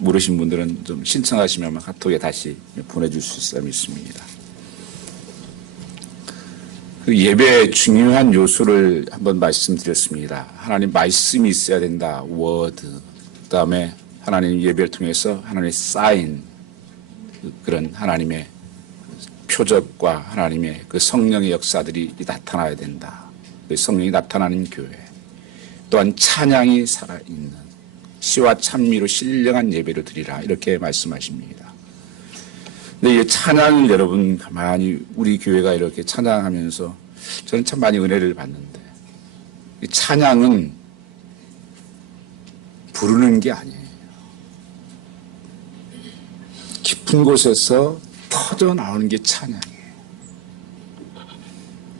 모르신 분들은 좀 신청하시면 카톡에 다시 보내줄 수 있으면 믿습니다. 그 예배의 중요한 요소를 한번 말씀드렸습니다. 하나님 말씀이 있어야 된다. 워드. 그 다음에 하나님 예배를 통해서 하나님의 사인, 그런 하나님의 표적과 하나님의 그 성령의 역사들이 나타나야 된다. 그 성령이 나타나는 교회. 또한 찬양이 살아있는 시와 찬미로 신령한 예배를 드리라. 이렇게 말씀하십니다. 근데 이 찬양을 여러분 가만히 우리 교회가 이렇게 찬양하면서 저는 참 많이 은혜를 받는데, 이 찬양은 부르는 게 아니에요. 깊은 곳에서 터져 나오는 게 찬양이에요.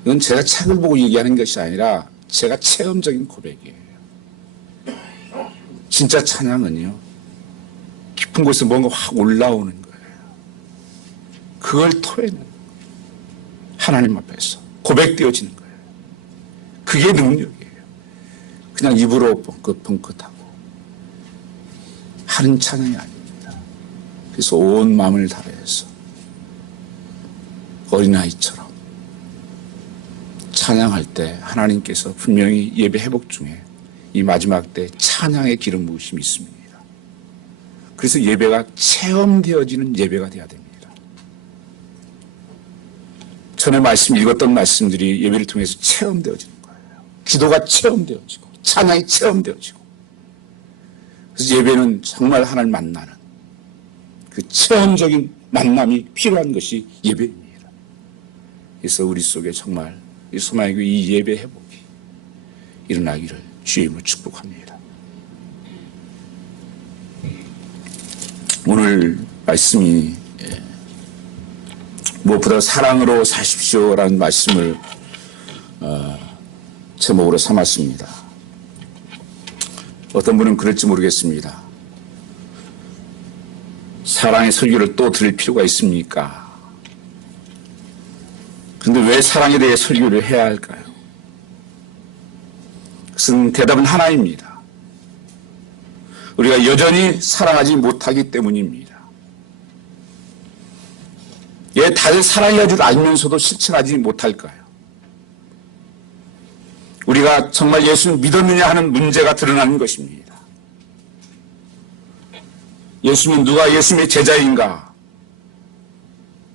이건 제가 책을 보고 얘기하는 것이 아니라 제가 체험적인 고백이에요. 진짜 찬양은요, 깊은 곳에 뭔가 확 올라오는 거예요. 그걸 토해내는 하나님 앞에서 고백되어지는 거예요. 그게 능력이에요. 그냥 입으로 뻥긋뻥긋하고 하는 찬양이 아닙니다. 그래서 온 마음을 다해서 어린아이처럼 찬양할 때 하나님께서 분명히 예배 회복 중에 이 마지막 때 찬양의 기름 부으심이 있습니다. 그래서 예배가 체험되어지는 예배가 되어야 됩니다. 전에 읽었던 말씀들이 예배를 통해서 체험되어지는 거예요. 기도가 체험되어지고 찬양이 체험되어지고, 그래서 예배는 정말 하나님 만나는 그 체험적인 만남이 필요한 것이 예배입니다. 그래서 우리 속에 정말 이 소망의 이 예배 회복이 일어나기를 주의 이름으로 축복합니다. 오늘 말씀이 무엇보다 사랑으로 사십시오라는 말씀을 제목으로 삼았습니다. 어떤 분은 그럴지 모르겠습니다. 사랑의 설교를 또 들을 필요가 있습니까? 그런데 왜 사랑에 대해 설교를 해야 할까요? 그것은 대답은 하나입니다. 우리가 여전히 사랑하지 못하기 때문입니다. 예, 다들 사랑해야 줄 알면서도 실천하지 못할까요? 우리가 정말 예수를 믿었느냐 하는 문제가 드러나는 것입니다. 예수는 누가 예수님의 제자인가?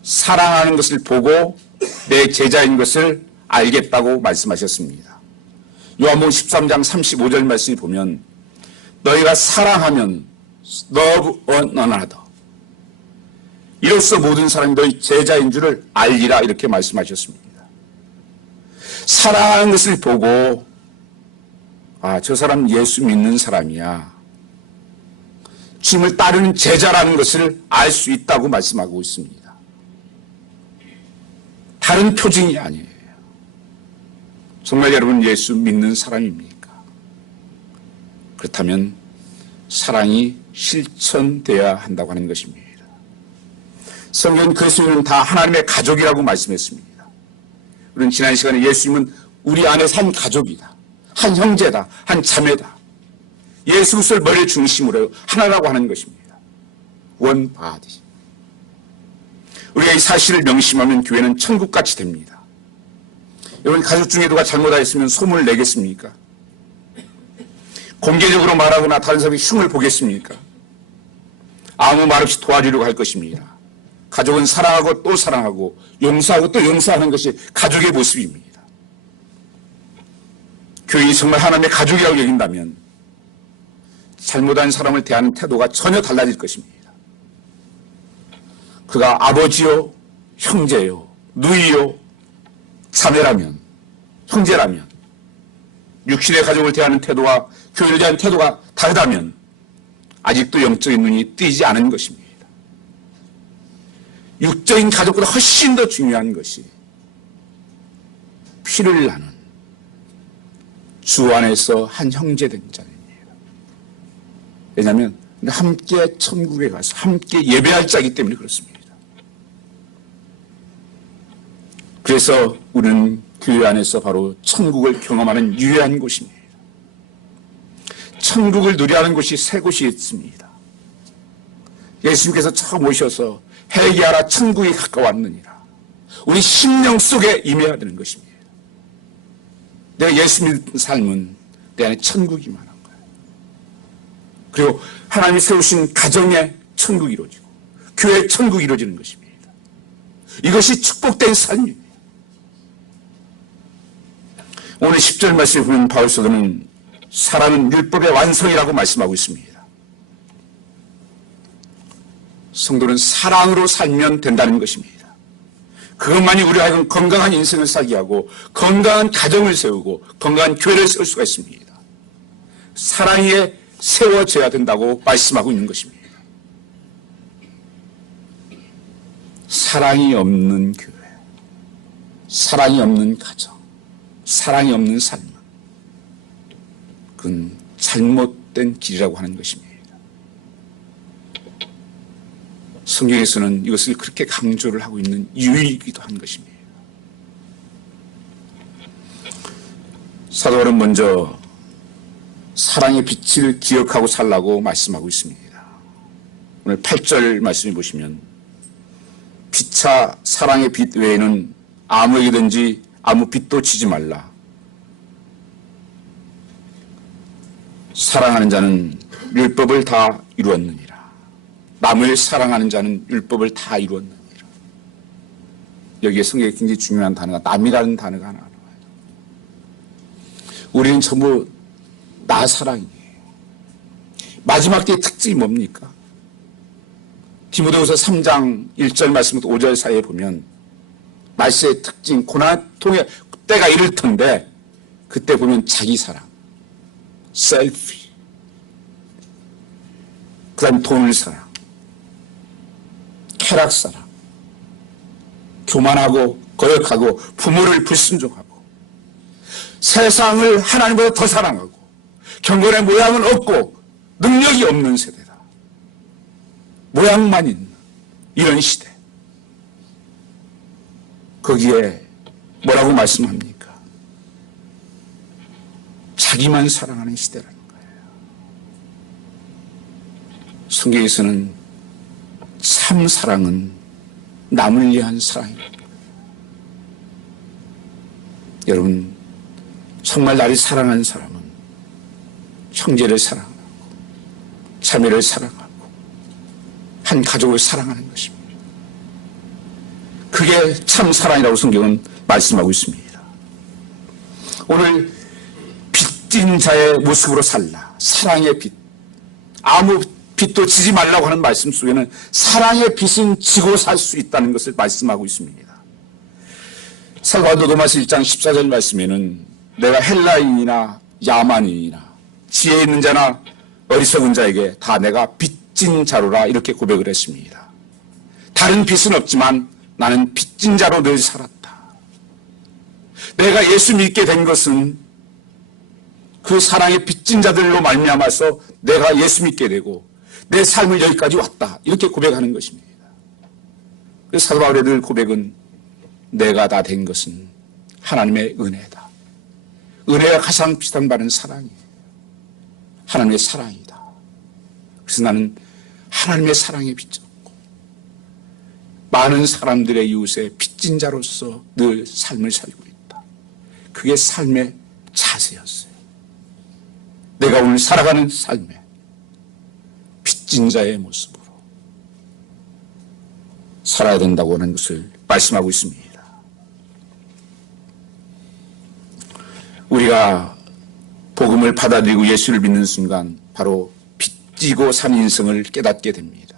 사랑하는 것을 보고 내 제자인 것을 알겠다고 말씀하셨습니다. 요한복음 13장 35절 말씀을 보면 너희가 사랑하면 love one another, 이로써 모든 사람이 너희 제자인 줄을 알리라, 이렇게 말씀하셨습니다. 사랑하는 것을 보고 저 사람 예수 믿는 사람이야, 주님을 따르는 제자라는 것을 알 수 있다고 말씀하고 있습니다. 다른 표징이 아니에요. 정말 여러분 예수 믿는 사람입니까? 그렇다면 사랑이 실천되어야 한다고 하는 것입니다. 성경 그리스도인은 다 하나님의 가족이라고 말씀했습니다. 우리는 지난 시간에 예수님은 우리 안에서 한 가족이다, 한 형제다, 한 자매다, 예수 그리스도를 머리를 중심으로 하나라고 하는 것입니다. 원 바디. 우리가 이 사실을 명심하면 교회는 천국같이 됩니다. 여러분, 가족 중에 누가 잘못하였으면 소문을 내겠습니까? 공개적으로 말하거나 다른 사람의 흉을 보겠습니까? 아무 말 없이 도와주려고 할 것입니다. 가족은 사랑하고 또 사랑하고 용서하고 또 용서하는 것이 가족의 모습입니다. 교인이 정말 하나님의 가족이라고 여긴다면 잘못한 사람을 대하는 태도가 전혀 달라질 것입니다. 그가 아버지요, 형제요, 누이요, 자매라면, 형제라면, 육신의 가족을 대하는 태도와 교회를 대하는 태도가 다르다면 아직도 영적인 눈이 뜨이지 않은 것입니다. 육적인 가족보다 훨씬 더 중요한 것이 피를 나눈 주 안에서 한 형제 된 자입니다. 왜냐하면 함께 천국에 가서 함께 예배할 자이기 때문에 그렇습니다. 그래서 우리는 교회 안에서 바로 천국을 경험하는 유일한 곳입니다. 천국을 누려하는 곳이 세 곳이 있습니다. 예수님께서 처음 오셔서 회개하라 천국이 가까웠느니라. 우리 심령 속에 임해야 되는 것입니다. 내가 예수 믿는 삶은 내 안에 천국이 많은 거예요. 그리고 하나님이 세우신 가정에 천국이 이루어지고 교회에 천국이 이루어지는 것입니다. 이것이 축복된 삶입니다. 오늘 10절 말씀에 보면 바울 사도는 사랑은 율법의 완성이라고 말씀하고 있습니다. 성도는 사랑으로 살면 된다는 것입니다. 그것만이 우리 하여금 건강한 인생을 살게 하고 건강한 가정을 세우고 건강한 교회를 세울 수가 있습니다. 사랑에 세워져야 된다고 말씀하고 있는 것입니다. 사랑이 없는 교회, 사랑이 없는 가정, 사랑이 없는 삶은 그건 잘못된 길이라고 하는 것입니다. 성경에서는 이것을 그렇게 강조를 하고 있는 이유이기도 한 것입니다. 사도 바울은 먼저 사랑의 빛을 기억하고 살라고 말씀하고 있습니다. 오늘 8절 말씀해 보시면 피차 사랑의 빛 외에는 아무에게든지 아무 빛도 지지 말라. 사랑하는 자는 율법을 다 이루었느니라. 남을 사랑하는 자는 율법을 다 이루었느니라. 여기에 성경에 굉장히 중요한 단어가 남이라는 단어가 하나 나와요. 우리는 전부 나 사랑이에요. 마지막 때의 특징이 뭡니까? 디모데후서 3장 1절 말씀부터 5절 사이에 보면 말세의 특징, 고난 통해 때가 이를 텐데 그때 보면 자기 사랑, 셀피, 그 다음 돈을 사랑, 쾌락 사랑, 교만하고 거역하고 부모를 불순종하고 세상을 하나님보다 더 사랑하고 경건의 모양은 없고 능력이 없는 세대다. 모양만 있는 이런 시대. 거기에 뭐라고 말씀합니까? 자기만 사랑하는 시대라는 거예요. 성경에서는 참 사랑은 남을 위한 사랑입니다. 여러분, 정말 나를 사랑하는 사람은 형제를 사랑하고 자매를 사랑하고 한 가족을 사랑하는 것입니다. 그게 참 사랑이라고 성경은 말씀하고 있습니다. 오늘 빚진 자의 모습으로 살라. 사랑의 빛. 아무 빛도 지지 말라고 하는 말씀 속에는 사랑의 빛은 지고 살 수 있다는 것을 말씀하고 있습니다. 사도 도마서 1장 14절 말씀에는 내가 헬라인이나 야만인이나 지혜 있는 자나 어리석은 자에게 다 내가 빚진 자로라 이렇게 고백을 했습니다. 다른 빚은 없지만 나는 빚진 자로 늘 살았다. 내가 예수 믿게 된 것은 그 사랑의 빚진 자들로 말미암아서 내가 예수 믿게 되고 내 삶을 여기까지 왔다. 이렇게 고백하는 것입니다. 그래서 사도 바울의 늘 고백은 내가 다 된 것은 하나님의 은혜다. 은혜가 가장 비싼 바는 사랑이에요. 하나님의 사랑이다. 그래서 나는 하나님의 사랑에 빚졌고 많은 사람들의 이웃에 빚진 자로서 늘 삶을 살고 있다. 그게 삶의 자세였어요. 내가 오늘 살아가는 삶에 빚진 자의 모습으로 살아야 된다고 하는 것을 말씀하고 있습니다. 우리가 복음을 받아들이고 예수를 믿는 순간 바로 빚지고 산 인생을 깨닫게 됩니다.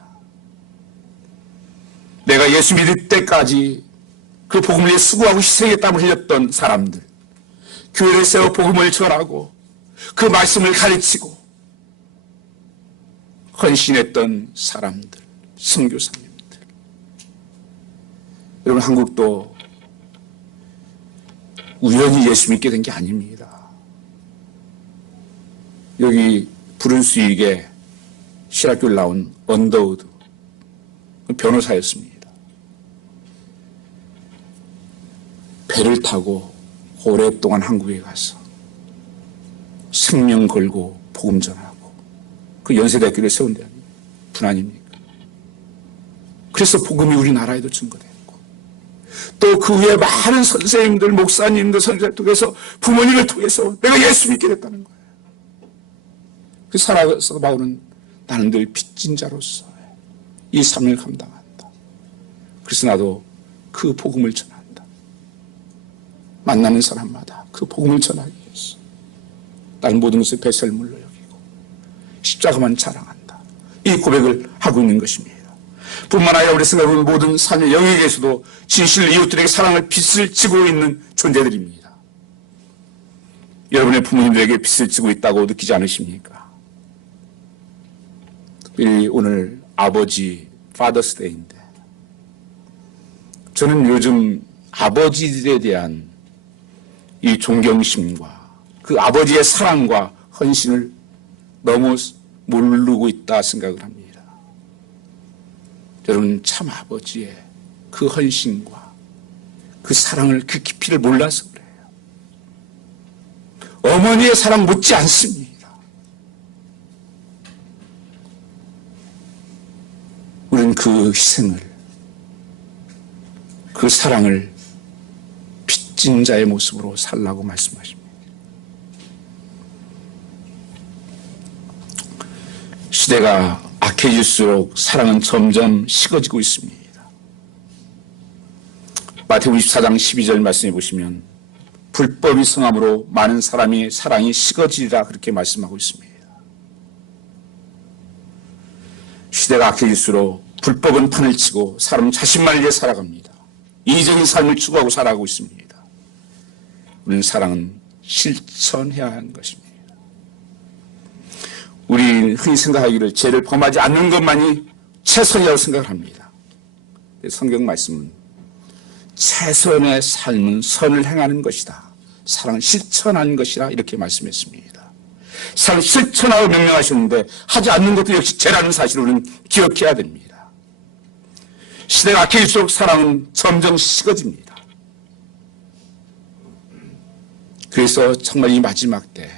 내가 예수 믿을 때까지 그 복음을 위해 수고하고 희생의 땀을 흘렸던 사람들, 교회를 세워 복음을 전하고 그 말씀을 가르치고 헌신했던 사람들, 선교사님들. 여러분, 한국도 우연히 예수 믿게 된 게 아닙니다. 여기 브룬스윅에 신학교를 나온 언더우드 변호사였습니다. 배를 타고 오랫동안 한국에 가서 생명 걸고 복음 전하고 그 연세대학교를 세운 데 분 아닙니까? 그래서 복음이 우리나라에도 증거됐고, 또 그 후에 많은 선생님들, 목사님들, 선생님들 통해서, 부모님을 통해서 내가 예수 믿게 됐다는 거예요. 그 살아서 바울은 나는 늘 빚진 자로서 이 삶을 감당한다. 그래서 나도 그 복음을 전한다. 만나는 사람마다 그 복음을 전하기 위해서 나는 모든 것을 배설물로 여기고 십자가만 자랑한다. 이 고백을 하고 있는 것입니다. 뿐만 아니라 우리 생각해보면 모든 삶의 영역에서도 진실 이웃들에게 사랑을 빚을 지고 있는 존재들입니다. 여러분의 부모님들에게 빚을 지고 있다고 느끼지 않으십니까? 특별히 오늘 아버지 파더스데이인데 저는 요즘 아버지들에 대한 이 존경심과 그 아버지의 사랑과 헌신을 너무 모르고 있다 생각을 합니다. 여러분 참 아버지의 그 헌신과 그 사랑을 그 깊이를 몰라서 그래요. 어머니의 사랑 못지 않습니다. 우리는 그 희생을, 그 사랑을 빚진 자의 모습으로 살라고 말씀하십니다. 시대가 악해질수록 사랑은 점점 식어지고 있습니다. 마태복음 24장 12절 말씀해 보시면 불법이 성함으로 많은 사람이 사랑이 식어지리라 그렇게 말씀하고 있습니다. 시대가 악해질수록 불법은 판을 치고 사람은 자신만을 위해 살아갑니다. 이기적인 삶을 추구하고 살아가고 있습니다. 우리는 사랑은 실천해야 하는 것입니다. 우리 흔히 생각하기를 죄를 범하지 않는 것만이 최선이라고 생각을 합니다. 성경 말씀은 최선의 삶은 선을 행하는 것이다. 사랑을 실천하는 것이라 이렇게 말씀했습니다. 사랑을 실천하고 명령하셨는데 하지 않는 것도 역시 죄라는 사실을 우리는 기억해야 됩니다. 시대가 악해질수록 사랑은 점점 식어집니다. 그래서 정말 이 마지막 때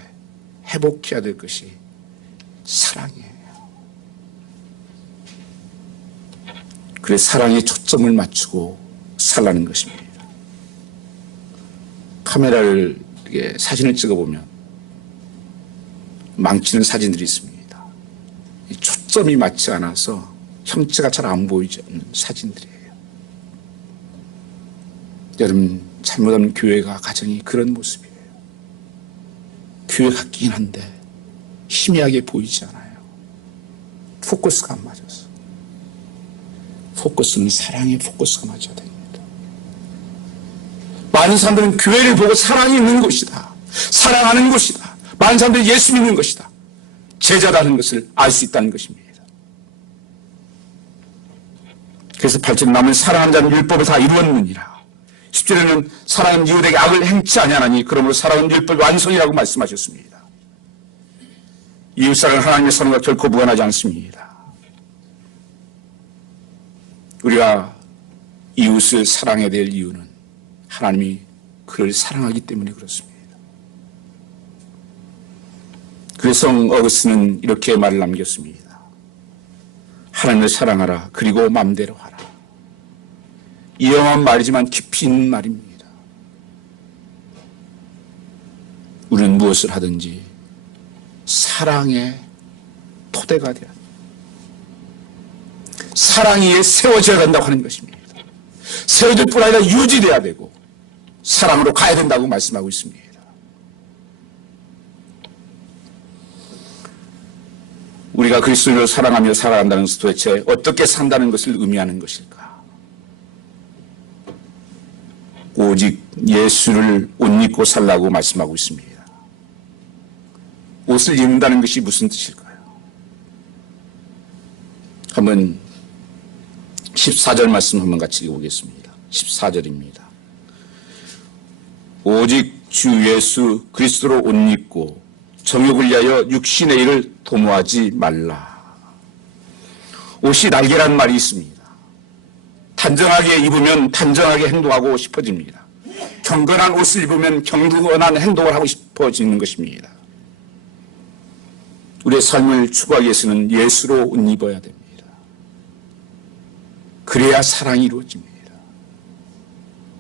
회복해야 될 것이 사랑이에요. 그래서 사랑에 초점을 맞추고 살라는 것입니다. 카메라를 이렇게 사진을 찍어보면 망치는 사진들이 있습니다. 초점이 맞지 않아서 형체가 잘 안 보이지 않는 사진들이에요. 여러분 잘못하면 교회가 가정이 그런 모습이에요. 교회 같긴 한데 희미하게 보이지 않아요. 포커스가 안 맞아서. 포커스는 사랑의 포커스가 맞아야 됩니다. 많은 사람들은 교회를 보고 사랑이 있는 곳이다, 사랑하는 곳이다, 많은 사람들이 예수 믿는 것이다, 제자라는 것을 알 수 있다는 것입니다. 그래서 8절에 남은 사랑하는 자는 율법을 다 이루었느니라. 10절에는 사랑은 이웃에게 악을 행치 아니하나니 그러므로 사랑은 율법 완성이라고 말씀하셨습니다. 이웃사랑은 하나님의 사랑과 결코 무관하지 않습니다. 우리가 이웃을 사랑해야 될 이유는 하나님이 그를 사랑하기 때문에 그렇습니다. 그래서 성 어거스틴은 이렇게 말을 남겼습니다. 하나님을 사랑하라. 그리고 마음대로 하라. 이영한 말이지만 깊이 있는 말입니다. 우리는 무엇을 하든지 사랑의 토대가 되어야 합니다. 사랑이 위에 세워져야 된다고 하는 것입니다. 세워질 뿐 아니라 유지돼야 되고 사랑으로 가야 된다고 말씀하고 있습니다. 우리가 그리스도를 사랑하며 살아간다는 것은 도대체 어떻게 산다는 것을 의미하는 것일까? 오직 예수를 옷 입고 살라고 말씀하고 있습니다. 옷을 입는다는 것이 무슨 뜻일까요? 한번 14절 말씀 한번 같이 읽어보겠습니다. 14절입니다. 오직 주 예수 그리스도로 옷 입고 정욕을 위하여 육신의 일을 도모하지 말라. 옷이 날개라는 말이 있습니다. 단정하게 입으면 단정하게 행동하고 싶어집니다. 경건한 옷을 입으면 경건한 행동을 하고 싶어지는 것입니다. 우리의 삶을 추구하기 위해서는 예수로 옷 입어야 됩니다. 그래야 사랑이 이루어집니다.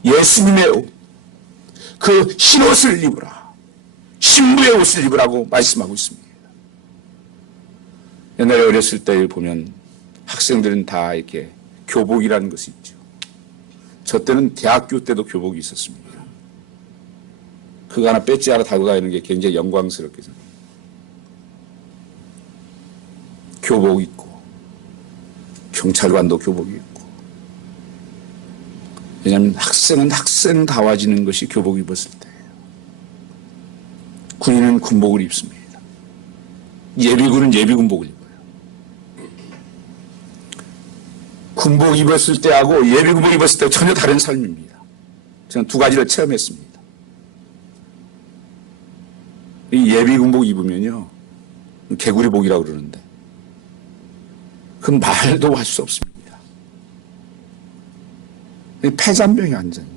예수님의 옷, 그 흰옷을 입으라. 신부의 옷을 입으라고 말씀하고 있습니다. 옛날에 어렸을 때 보면 학생들은 다 이렇게 교복이라는 것이 있죠. 저 때는 대학교 때도 교복이 있었습니다. 그거 하나 배지 하나 달고 다니는 게 굉장히 영광스럽게 생각해요. 교복 있고 경찰관도 교복이 있고. 왜냐하면 학생은 학생다워지는 것이 교복 입었을 때예요. 군인은 군복을 입습니다. 예비군은 예비군복을 입어요. 군복 입었을 때하고 예비군복 입었을 때 전혀 다른 삶입니다. 저는 두 가지를 체험했습니다. 이 예비군복 입으면요, 개구리복이라고 그러는데 그 말도 할 수 없습니다. 폐잔병이 완전히.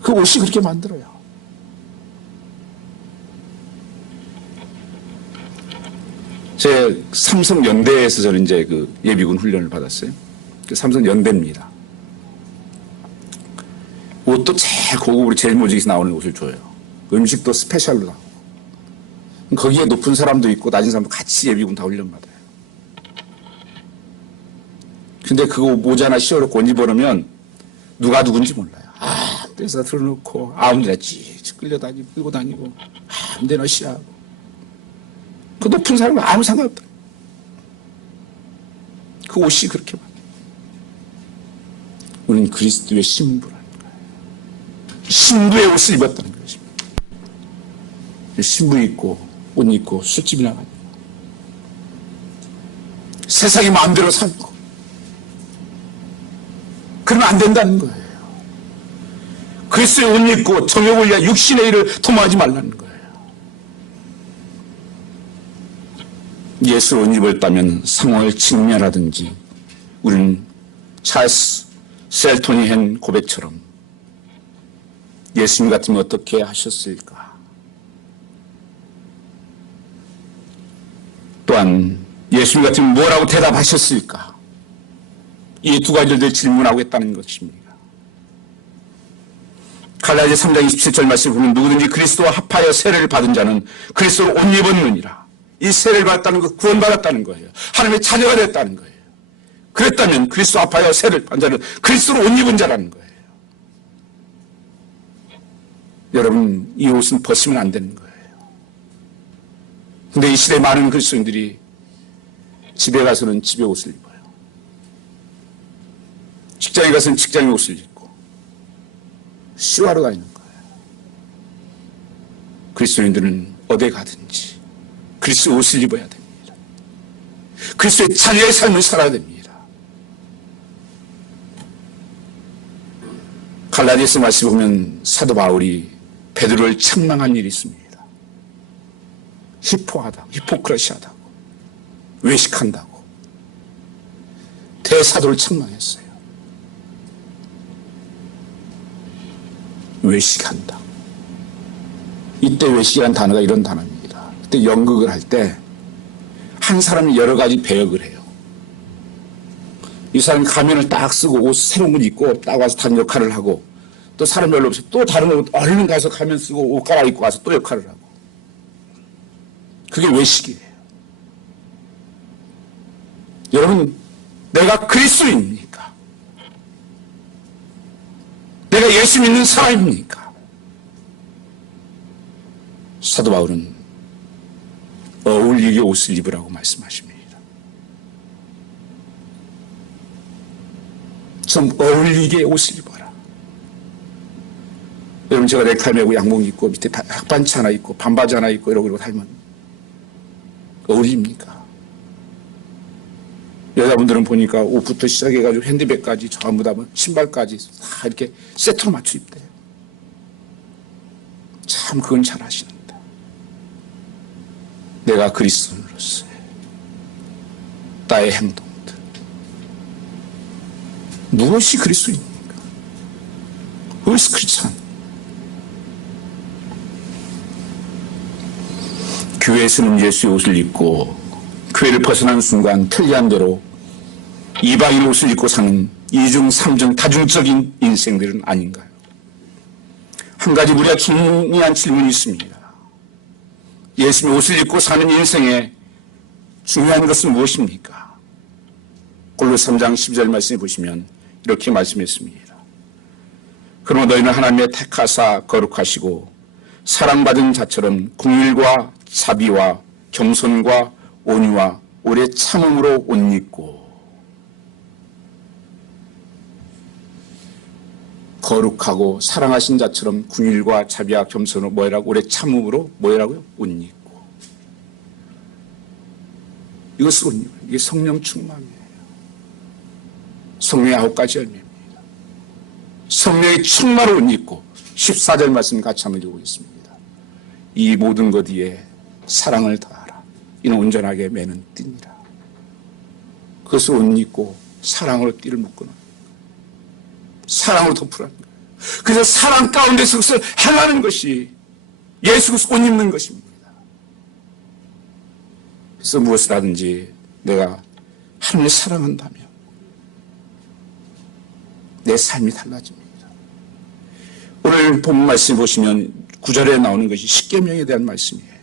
그 옷이 그렇게 만들어요. 제 삼성연대에서 저는 이제 그 예비군 훈련을 받았어요. 그 삼성연대입니다. 옷도 제일 고급으로 제일 모직에서 나오는 옷을 줘요. 음식도 스페셜로 나오고. 거기에 높은 사람도 있고 낮은 사람도 같이 예비군 다 훈련받아요. 근데 그거 모자나 시어놓고 옷 입어놓으면 누가 누군지 몰라요. 떼서 틀어놓고 아무데나 찌직 끌려다니고 끌고 다니고 아무데나 시하고. 그 높은 사람은 아무 상관없다. 그 옷이 그렇게 많아요. 우리는 그리스도의 신부라는 거예요. 신부의 옷을 입었다는 것입니다. 신부 입고 옷 입고 술집이 나가니까 세상의 마음대로 살고 그러면 안 된다는 거예요. 그리스도의 옷 입고 정욕을 위한 육신의 일을 도모하지 말라는 거예요. 예수를 옷 입었다면 상황을 직면하든지 우리는 찰스 셀톤이 한 고백처럼 예수님 같으면 어떻게 하셨을까? 또한 예수님 같으면 뭐라고 대답하셨을까? 이 두 가지를 질문하고 있다는 것입니다. 갈라디아 3장 27절 말씀을 보면 누구든지 그리스도와 합하여 세례를 받은 자는 그리스도를 옷 입었느니라. 이 세례를 받았다는 것, 구원받았다는 거예요. 하나님의 자녀가 됐다는 거예요. 그랬다면 그리스도 합하여 세례를 받은 자는 그리스도를 옷 입은 자라는 거예요. 여러분, 이 옷은 벗으면 안 되는 거예요. 근데 이 시대에 많은 그리스도인들이 집에 가서는 집에 옷을 입어요. 직장에 가서는 직장에 옷을 입고 쇼하러 다니는 거예요. 그리스도인들은 어디에 가든지 그리스도 옷을 입어야 됩니다. 그리스도의 자녀의 삶을 살아야 됩니다. 갈라디아서 말씀 보면 사도 바울이 베드로를 책망한 일이 있습니다. 히포크라시하다고, 외식한다고 대사도를 책망했어요. 외식한다. 이때 외식이라는 단어가 이런 단어입니다. 그때 연극을 할 때 한 사람이 여러 가지 배역을 해요. 이 사람이 가면을 딱 쓰고 옷 새로운 걸 입고 딱 와서 다른 역할을 하고 또 사람 별로 없이 또 다른 옷 얼른 가서 가면 쓰고 옷 갈아입고 와서 또 역할을 하고 그게 외식이에요. 여러분, 내가 그리스도입니까? 내가 예수 믿는 사람입니까? 사도 바울은 어울리게 옷을 입으라고 말씀하십니다. 좀 어울리게 옷을 입어라. 여러분, 제가 넥타이 메고 양복 입고 밑에 학반치 하나 입고 반바지 하나 입고 이러고 살면 어울립니까? 여자분들은 보니까 옷부터 시작해가지고 핸드백까지 전부 다 신발까지 다 이렇게 세트로 맞춰 입대요. 참 그건 잘 하시는데 내가 그리스도인으로서의 나의 행동들 무엇이 그리스도입니까? 무엇이 크리스찬? 교회에서는 예수의 옷을 입고 교회를 벗어난 순간 편리한 대로 이방인 옷을 입고 사는 이중 삼중 다중적인 인생들은 아닌가요? 한 가지 우리가 중요한 질문이 있습니다. 예수님의 옷을 입고 사는 인생에 중요한 것은 무엇입니까? 골로새 3장 12절 말씀해 보시면 이렇게 말씀했습니다. 그러므로 너희는 하나님의 택하사 거룩하시고 사랑받은 자처럼 긍휼과 자비와 겸손과 온유와 오래 참음으로 옷 입고, 거룩하고 사랑하신 자처럼 긍휼과 자비와 겸손으로 뭐라고? 오래 참음으로 뭐라고요? 옷 입고. 이것을 옷 입고. 이게 성령 충만이에요. 성령의 9가지 열매입니다. 성령의 충만을 옷 입고. 14절 말씀 같이 한번 읽어보겠습니다. 이 모든 것 위에 사랑을 더하라. 이는 온전하게 매는 띠니라. 그것을 옷 입고 사랑으로 띠를 묶는, 사랑으로 덮으라는 거예요. 그래서 사랑 가운데서 그것을 행하는 것이 예수 그리스도 옷 입는 것입니다. 그래서 무엇을 하든지 내가 하나님을 사랑한다면 내 삶이 달라집니다. 오늘 본 말씀 보시면 9절에 나오는 것이 십계명에 대한 말씀이에요.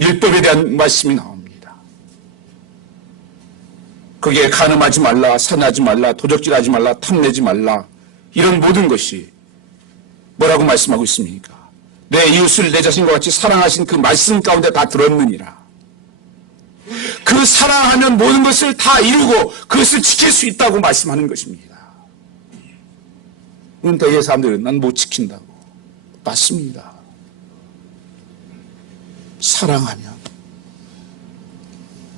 율법에 대한 말씀이 나옵니다. 거기에 간음하지 말라, 살인하지 말라, 도적질하지 말라, 탐내지 말라, 이런 모든 것이 뭐라고 말씀하고 있습니까? 내 이웃을 내 자신과 같이 사랑하신 그 말씀 가운데 다 들었느니라. 그 사랑하면 모든 것을 다 이루고 그것을 지킬 수 있다고 말씀하는 것입니다. 대개 사람들은 난 못 지킨다고. 맞습니다. 사랑하면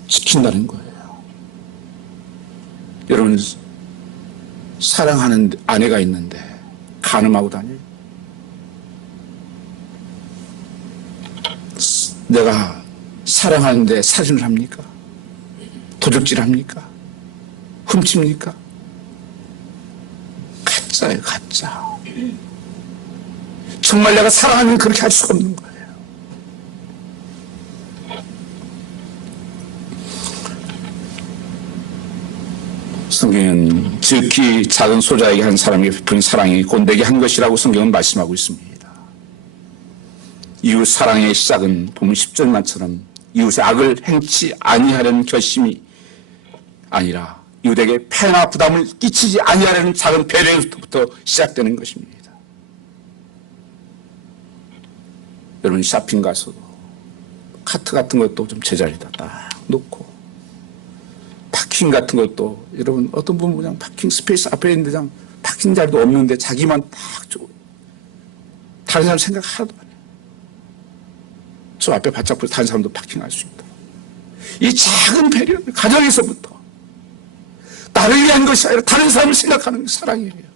지킨다는 거예요. 여러분, 사랑하는 아내가 있는데 간음하고 다녀요? 내가 사랑하는데 살인을 합니까? 도적질합니까? 훔칩니까? 가짜예요, 가짜. 정말 내가 사랑하면 그렇게 할 수가 없는 거예요. 성경은 지극히 작은 소자에게 한 사람에게 베푼 사랑이 곧 내게 한 것이라고 성경은 말씀하고 있습니다. 이웃 사랑의 시작은 보면 10절만처럼 이웃의 악을 행치 아니하려는 결심이 아니라 이웃에게 폐나 부담을 끼치지 아니하려는 작은 배려부터 시작되는 것입니다. 여러분, 쇼핑 가서도 카트 같은 것도 좀 제자리에다 딱 놓고, 파킹 같은 것도, 여러분, 어떤 분은 그냥 파킹 스페이스 앞에 있는데 그냥 파킹 자리도 없는데 자기만 딱 줘. 다른 사람 생각 하나도 안 해요. 저 앞에 바짝 붙어 다른 사람도 파킹할 수 있다. 이 작은 배려, 가정에서부터 나를 위한 것이 아니라 다른 사람을 생각하는 사랑이에요.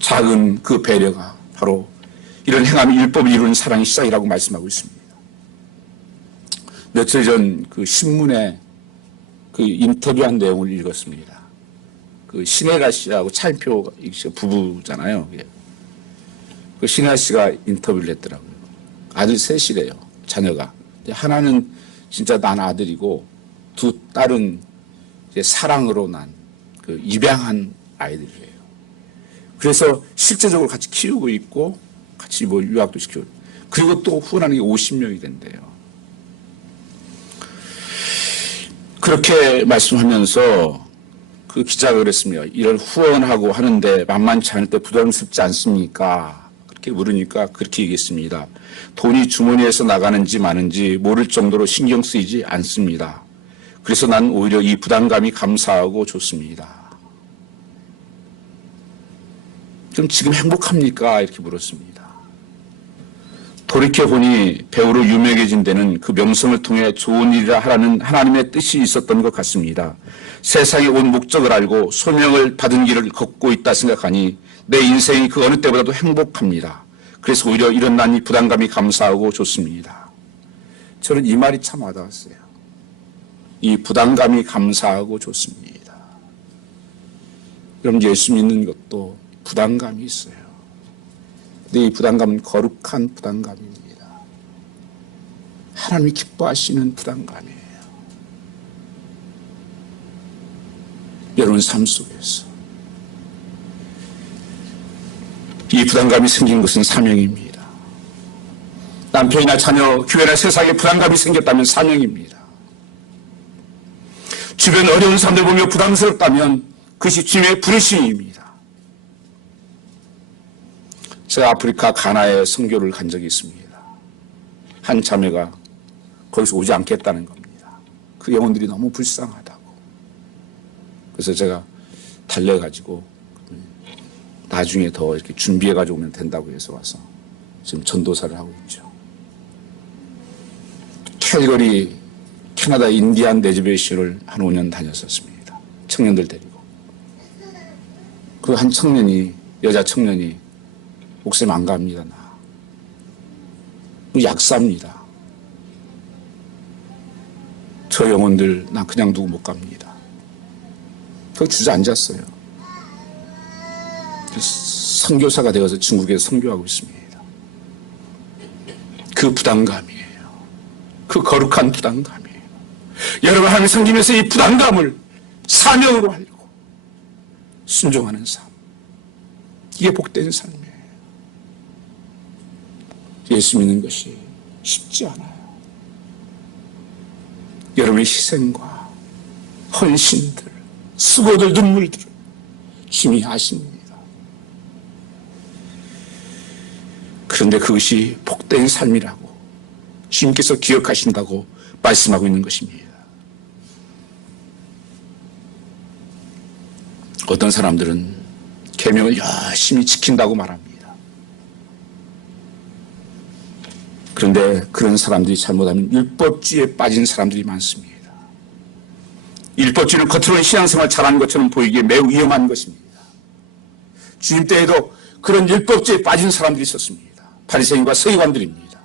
작은 그 배려가 바로 이런 행함이 율법을 이루는 사랑의 시작이라고 말씀하고 있습니다. 며칠 전 그 신문에 그 인터뷰한 내용을 읽었습니다. 그 신혜라 씨하고 차인표 부부잖아요. 그 신혜라 씨가 인터뷰를 했더라고요. 아들 셋이래요, 자녀가. 하나는 진짜 난 아들이고 두 딸은 이제 사랑으로 난 그 입양한 아이들이에요. 그래서 실제적으로 같이 키우고 있고 같이 뭐 유학도 시키고, 그리고 또 후원하는 게 50명이 된대요. 그렇게 말씀하면서 그 기자가 그랬습니다. 이런 후원하고 하는데 만만치 않을 때 부담스럽지 않습니까? 그렇게 물으니까 그렇게 얘기했습니다. 돈이 주머니에서 나가는지 마는지 모를 정도로 신경 쓰이지 않습니다. 그래서 난 오히려 이 부담감이 감사하고 좋습니다. 그럼 지금 행복합니까? 이렇게 물었습니다. 돌이켜보니 배우로 유명해진 데는 그 명성을 통해 좋은 일이라 하라는 하나님의 뜻이 있었던 것 같습니다. 세상에 온 목적을 알고 소명을 받은 길을 걷고 있다 생각하니 내 인생이 그 어느 때보다도 행복합니다. 그래서 오히려 이런 난 이 부담감이 감사하고 좋습니다. 저는 이 말이 참 와닿았어요. 이 부담감이 감사하고 좋습니다. 그럼 예수 믿는 것도 부담감이 있어요. 근데 이 부담감은 거룩한 부담감입니다. 하나님이 기뻐하시는 부담감이에요. 여러분 삶 속에서 이 부담감이 생긴 것은 사명입니다. 남편이나 자녀, 교회나 세상에 부담감이 생겼다면 사명입니다. 주변 어려운 사람들 보며 부담스럽다면 그것이 주님의 부르심입니다. 제가 아프리카 가나에 선교를 간 적이 있습니다. 한 자매가 거기서 오지 않겠다는 겁니다. 그 영혼들이 너무 불쌍하다고. 그래서 제가 달래가지고 나중에 더 이렇게 준비해가지고 오면 된다고 해서 와서 지금 전도사를 하고 있죠. 캘거리 캐나다 인디안 레저베이션을 한 5년 다녔었습니다. 청년들 데리고. 그 한 청년이, 여자 청년이 목사님 안 갑니다. 나. 약사입니다. 저 영혼들 나 그냥 두고 못 갑니다. 거기 주저앉았어요. 선교사가 되어서 중국에서 선교하고 있습니다. 그 부담감이에요. 그 거룩한 부담감이에요. 여러분 하나님 섬기면서 이 부담감을 사명으로 하려고 순종하는 삶. 이게 복된 삶이에요. 예수 믿는 것이 쉽지 않아요. 여러분의 희생과 헌신들, 수고들, 눈물들을 주님이 아십니다. 그런데 그것이 복된 삶이라고 주님께서 기억하신다고 말씀하고 있는 것입니다. 어떤 사람들은 계명을 열심히 지킨다고 말합니다. 그런데 그런 사람들이 잘못하면 율법주의에 빠진 사람들이 많습니다. 율법주의는 겉으로는 신앙생활 잘하는 것처럼 보이기에 매우 위험한 것입니다. 주님 때에도 그런 율법주의에 빠진 사람들이 있었습니다. 바리새인과 서기관들입니다.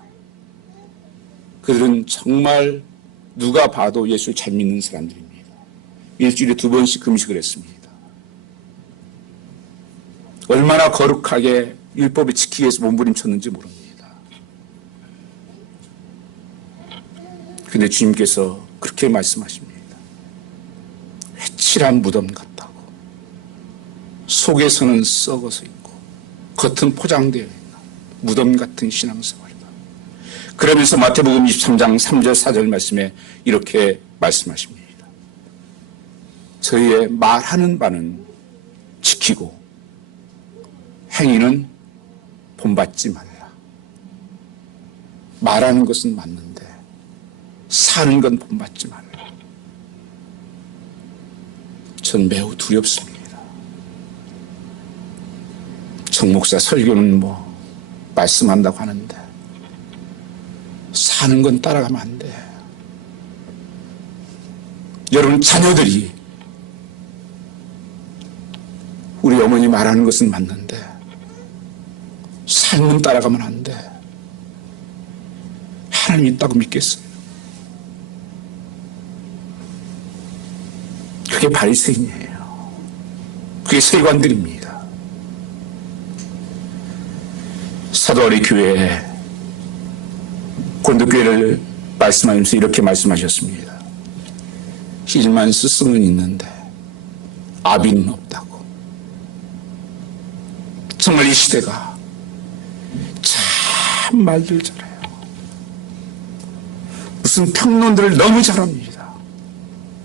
그들은 정말 누가 봐도 예수를 잘 믿는 사람들입니다. 일주일에 2번씩 금식을 했습니다. 얼마나 거룩하게 율법을 지키기 위해서 몸부림쳤는지 모릅니다. 그런데 주님께서 그렇게 말씀하십니다. 회칠한 무덤 같다고. 속에서는 썩어서 있고 겉은 포장되어 있는 무덤 같은 신앙생활이다. 그러면서 마태복음 23장 3절 4절 말씀에 이렇게 말씀하십니다. 저희의 말하는 바는 지키고 행위는 본받지 말라. 말하는 것은 맞는데 사는 건 본받지 말라. 전 매우 두렵습니다. 정 목사 설교는 말씀한다고 하는데 사는 건 따라가면 안 돼. 여러분 자녀들이 우리 어머니 말하는 것은 맞는데 삶은 따라가면 안 돼. 하나님 있다고 믿겠어요. 그게 바리새인이에요. 그게 세관들입니다. 사도바울이 교회에 고린도교회를 말씀하면서 이렇게 말씀하셨습니다. 일만 스승은 있는데 아비는 없다고. 정말 이 시대가 참 말들 잘해요. 무슨 평론들을 너무 잘합니다.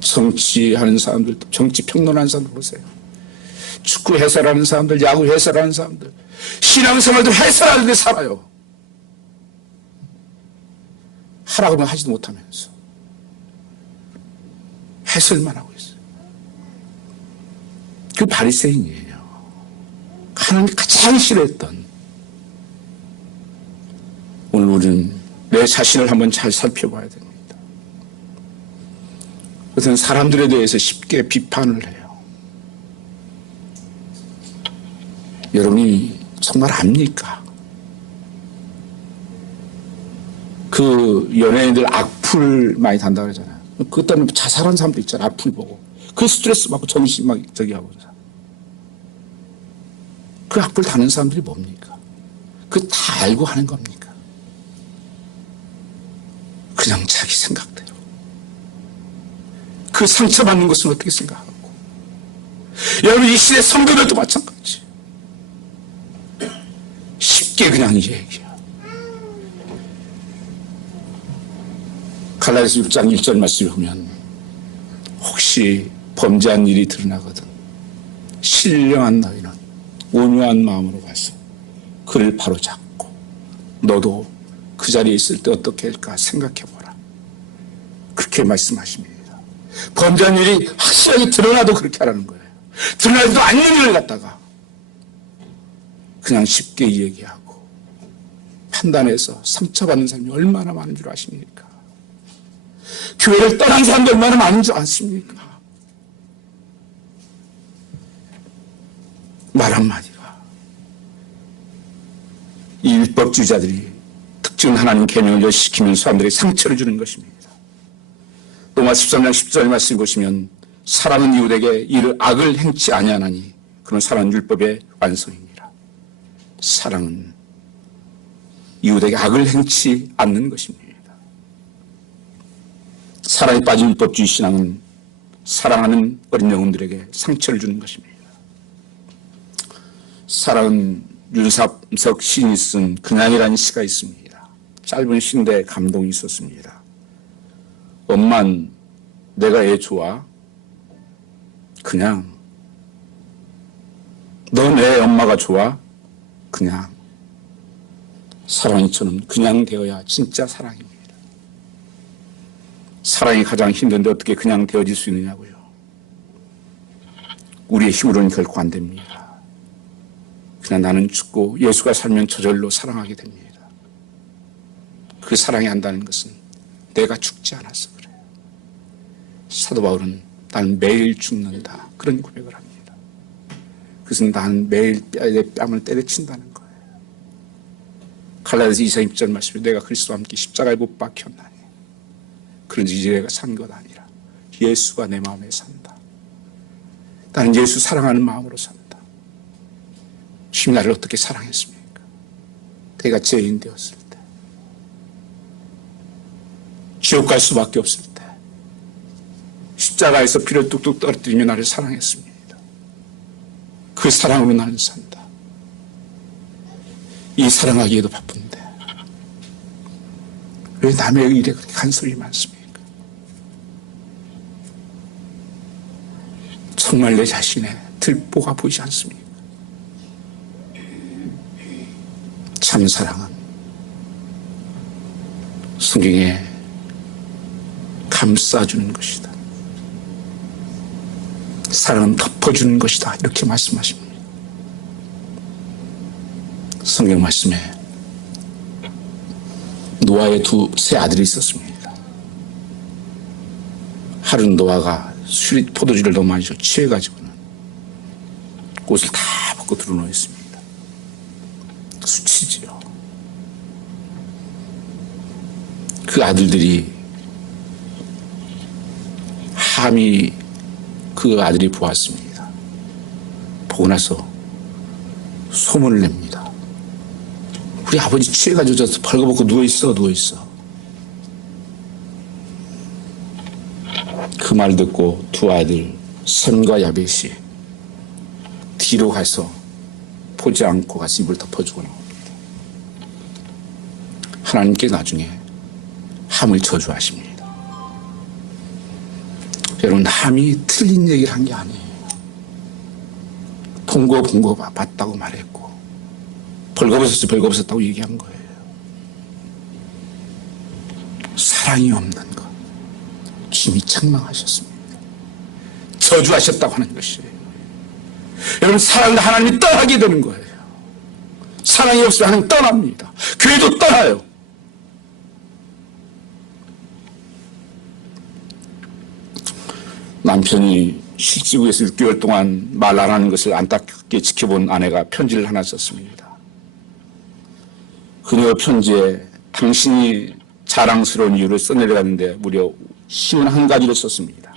정치하는 사람들, 정치 평론하는 사람들 보세요. 축구 해설하는 사람들, 야구 해설하는 사람들, 신앙생활도 해설하는데 살아요. 하라고 하면 하지도 못하면서 해설만 하고 있어요. 그 바리새인이에요. 하나님이 가장 싫어했던. 오늘 우리는 내 자신을 한번 잘 살펴봐야 됩니다. 그것은 사람들에 대해서 쉽게 비판을 해요. 여러분이 정말 압니까? 그 연예인들 악플 많이 단다고 그러잖아요. 그것 때문에 자살한 사람도 있잖아요. 악플 보고. 그 스트레스 받고 정신 막 하고. 그 악플 다는 사람들이 뭡니까? 그거 다 알고 하는 겁니까? 그냥 자기 생각대로. 그 상처받는 것은 어떻게 생각하고. 여러분, 이 시대 성도들도 마찬가지. 쉽게 그냥 얘기해요. 갈라디아서 6장 1절 말씀을 보면 혹시 범죄한 일이 드러나거든 신령한 너희는 온유한 마음으로 가서 그를 바로잡고 너도 그 자리에 있을 때 어떻게 할까 생각해보라. 그렇게 말씀하십니다. 범죄한 일이 확실하게 드러나도 그렇게 하라는 거예요. 드러나지도 않는 일을 갖다가 그냥 쉽게 얘기하고 판단해서 상처받는 사람이 얼마나 많은 줄 아십니까? 교회를 떠난 사람도 얼마나 많은 줄 아십니까? 말 한마디가 이 율법주의자들이 특정 하나님 계명을 열시키면 사람들에게 상처를 주는 것입니다. 로마 13장 10절 말씀 보시면 사랑은 이웃에게 이를 악을 행치 아니하나니 그는 사랑은 율법의 완성입니다. 사랑은 이웃에게 악을 행치 않는 것입니다. 사랑에 빠진 율법주의 신앙은 사랑하는 어린 영혼들에게 상처를 주는 것입니다. 사랑은 윤삼석 시인이 쓴 그냥이라는 시가 있습니다. 짧은 시인데 감동이 있었습니다. 엄만 내가 애 좋아? 그냥. 너 내 엄마가 좋아? 그냥. 사랑이 저는 그냥 되어야 진짜 사랑입니다. 사랑이 가장 힘든데 어떻게 그냥 되어질 수 있느냐고요. 우리의 힘으로는 결코 안 됩니다. 그냥 나는 죽고 예수가 살면 저절로 사랑하게 됩니다. 그 사랑이 한다는 것은 내가 죽지 않아서 그래요. 사도 바울은 나는 매일 죽는다 그런 고백을 합니다. 그것은 나는 매일 내 뺨을 때려친다는 거예요. 갈라디아서 2장 2절 말씀에 내가 그리스도와 함께 십자가에 못 박혔나니 그런지 이제 내가 산 것 아니라 예수가 내 마음에 산다. 나는 예수 사랑하는 마음으로 산다. 주님이 나를 어떻게 사랑했습니까? 내가 죄인 되었을 때, 지옥 갈 수밖에 없을 때 십자가에서 피를 뚝뚝 떨어뜨리며 나를 사랑했습니다. 그 사랑으로 나는 산다. 이 사랑하기에도 바쁜데 왜 남의 일에 그렇게 간섭이 많습니까? 정말 내 자신의 들보가 보이지 않습니까? 참 사랑은 성경에 감싸주는 것이다. 사랑은 덮어주는 것이다. 이렇게 말씀하십니다. 성경 말씀에 노아의 세 아들이 있었습니다. 하루는 노아가 포도주를 너무 많이 취해가지고는 옷을 다 벗고 드러누워있습니다. 수치지요. 그 아들들이 함이 그 아들이 보았습니다. 보고 나서 소문을 냅니다. 우리 아버지 취해가지고 저 벌거벗고 누워있어. 그 말 듣고 두 아들 셈과 야벳이 뒤로 가서 보지 않고 가서 입을 덮어주고 나옵니다. 하나님께 나중에 함을 저주하십니다. 여러분, 함이 틀린 얘기를 한 게 아니에요. 본 거 봤다고 말했고 벌거벗었다고 얘기한 거예요. 사랑이 없는 것 주님이 책망하셨습니다. 저주하셨다고 하는 것이에요. 여러분, 사랑을 하나님이 떠나게 되는 거예요. 사랑이 없으면 하나님 떠납니다. 교회도 떠나요. 남편이 실지구에서 6개월 동안 말 안 하는 것을 안타깝게 지켜본 아내가 편지를 하나 썼습니다. 그녀 편지에 당신이 자랑스러운 이유를 써내려갔는데 무려 51가지를 썼습니다.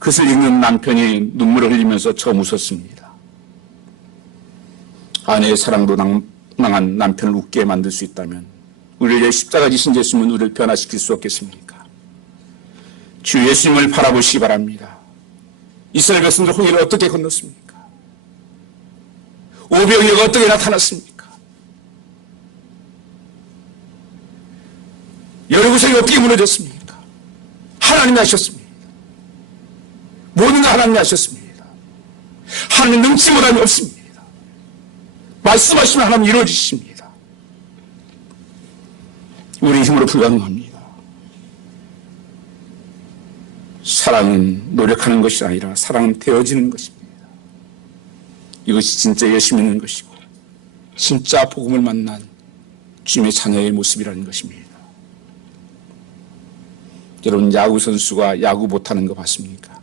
그것을 읽는 남편이 눈물을 흘리면서 처음 웃었습니다. 아내의 사랑도 낭한 남편을 웃게 만들 수 있다면 우리를 위해 십자가 지신 예수님은 우리를 변화시킬 수 없겠습니까? 주 예수님을 바라보시기 바랍니다. 이스라엘 백성들 홍해를 어떻게 건넜습니까? 오병이어가 어떻게 나타났습니까? 여리고성이 어떻게 무너졌습니까? 하나님이 하셨습니다. 모든 걸 하나님이 하셨습니다. 하나님 능치 못함이 없습니다. 말씀하시면 하나님 이루어지십니다. 우리 힘으로 불가능합니다. 사랑은 노력하는 것이 아니라 사랑은 되어지는 것입니다. 이것이 진짜 예수 믿는 것이고 진짜 복음을 만난 주님의 자녀의 모습이라는 것입니다. 여러분, 야구 선수가 야구 못하는 거 봤습니까?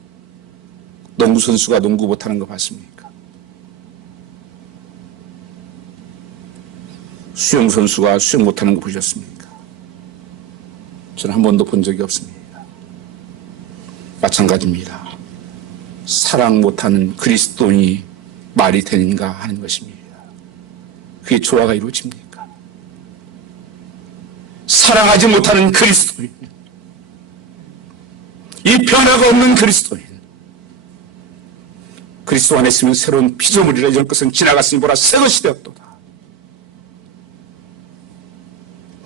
농구 선수가 농구 못하는 거 봤습니까? 수영 선수가 수영 못하는 거 보셨습니까? 저는 한 번도 본 적이 없습니다. 마찬가지입니다. 사랑 못하는 그리스도인이 말이 되는가 하는 것입니다. 그게 조화가 이루어집니까? 사랑하지 못하는 그리스도인, 이 변화가 없는 그리스도인, 그리스도 안에 있으면 새로운 피조물이라 이전 것은 지나갔으니 보라 새 것이 되었도다.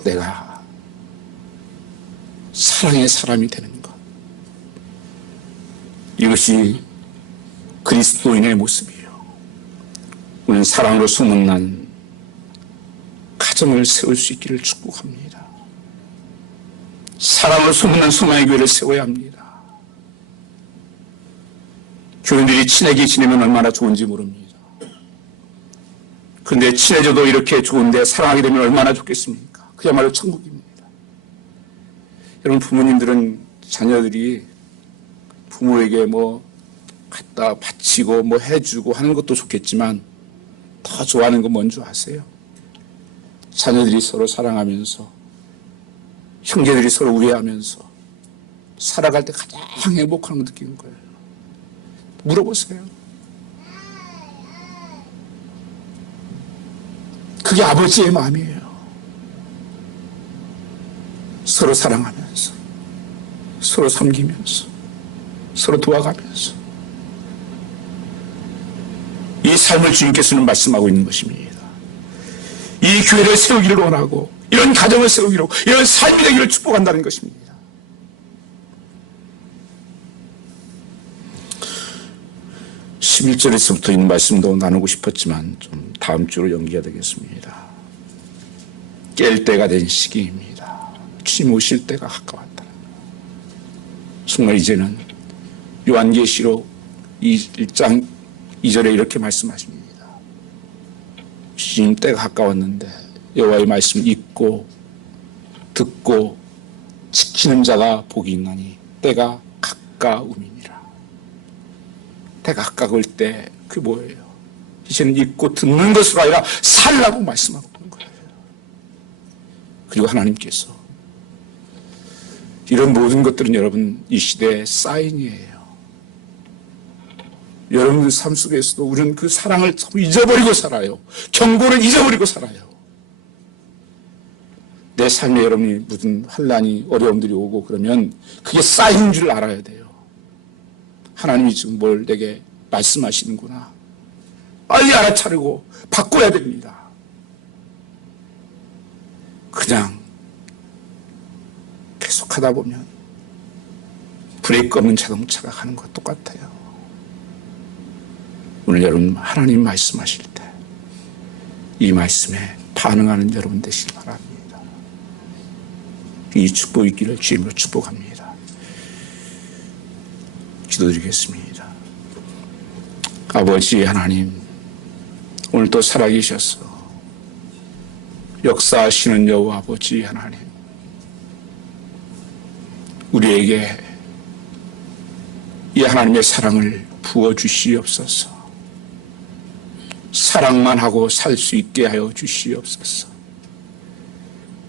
내가 사랑의 사람이 되는 것, 이것이 그리스도인의 모습이에요. 우리는 사랑으로 소문난 가정을 세울 수 있기를 축복합니다. 사랑으로 소문난 소망의 교회를 세워야 합니다. 교인들이 친하게 지내면 얼마나 좋은지 모릅니다. 그런데 친해져도 이렇게 좋은데 사랑하게 되면 얼마나 좋겠습니까? 그야말로 천국입니다. 여러분, 부모님들은 자녀들이 부모에게 뭐 갖다 바치고 뭐 해주고 하는 것도 좋겠지만 더 좋아하는 건 뭔지 아세요? 자녀들이 서로 사랑하면서 형제들이 서로 우애하면서 살아갈 때 가장 행복한 걸 느끼는 거예요. 물어보세요. 그게 아버지의 마음이에요. 서로 사랑하면서 서로 섬기면서 서로 도와가면서 이 삶을 주님께서는 말씀하고 있는 것입니다. 이 교회를 세우기를 원하고 이런 가정을 세우기로 이런 삶이 되기를 축복한다는 것입니다. 11절에서부터 있는 말씀도 나누고 싶었지만 좀 다음 주로 연기가 되겠습니다. 깰 때가 된 시기입니다. 주님 오실 때가 가까웠다. 정말 이제는 요한계시록 1장 2절에 이렇게 말씀하십니다. 주님 때가 가까웠는데 여호와의 말씀 읽고 듣고 지키는 자가 복이 있나니 때가 가까움이니라. 때가 가까울 때 그게 뭐예요? 이제는 읽고 듣는 것으로 아니라 살라고 말씀하고 있는 거예요. 그리고 하나님께서 이런 모든 것들은 여러분 이 시대의 사인이에요. 여러분들 삶 속에서도 우리는 그 사랑을 잊어버리고 살아요. 경고를 잊어버리고 살아요. 내 삶에 여러분이 무슨 환난이 어려움들이 오고 그러면 그게 쌓인 줄 알아야 돼요. 하나님이 지금 뭘 내게 말씀하시는구나. 빨리 알아차리고 바꿔야 됩니다. 그냥 계속하다 보면 브레이크 없는 자동차가 가는 것 똑같아요. 오늘 여러분 하나님 말씀하실 때 이 말씀에 반응하는 여러분 되시기 바랍니다. 이 축복 있기를 주님으로 축복합니다. 기도드리겠습니다. 아버지 하나님, 오늘 또 살아계셔서 역사하시는 여호와 아버지 하나님, 우리에게 이 하나님의 사랑을 부어주시옵소서. 사랑만 하고 살 수 있게 하여 주시옵소서.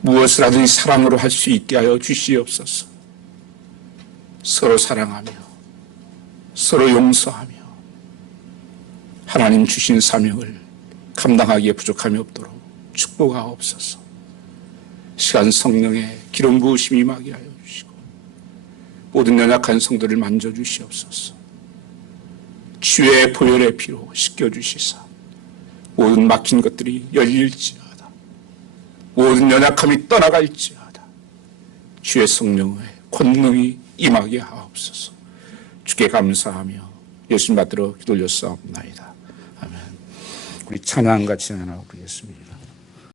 무엇을 하든지 사랑으로 할 수 있게 하여 주시옵소서. 서로 사랑하며 서로 용서하며 하나님 주신 사명을 감당하기에 부족함이 없도록 축복하옵소서. 시간 성령의 기름 부으심이 임하게 하여 주시고 모든 연약한 성도를 만져주시옵소서. 주의 보혈의 피로 씻겨주시사 모든 막힌 것들이 열릴지어다. 모든 연약함이 떠나갈지어다. 주의 성령의 권능이 임하게 하옵소서. 주께 감사하며 예수님 받들어 기도 올렸사옵나이다. 아멘. 우리 찬양 같이 하나 부르겠습니다.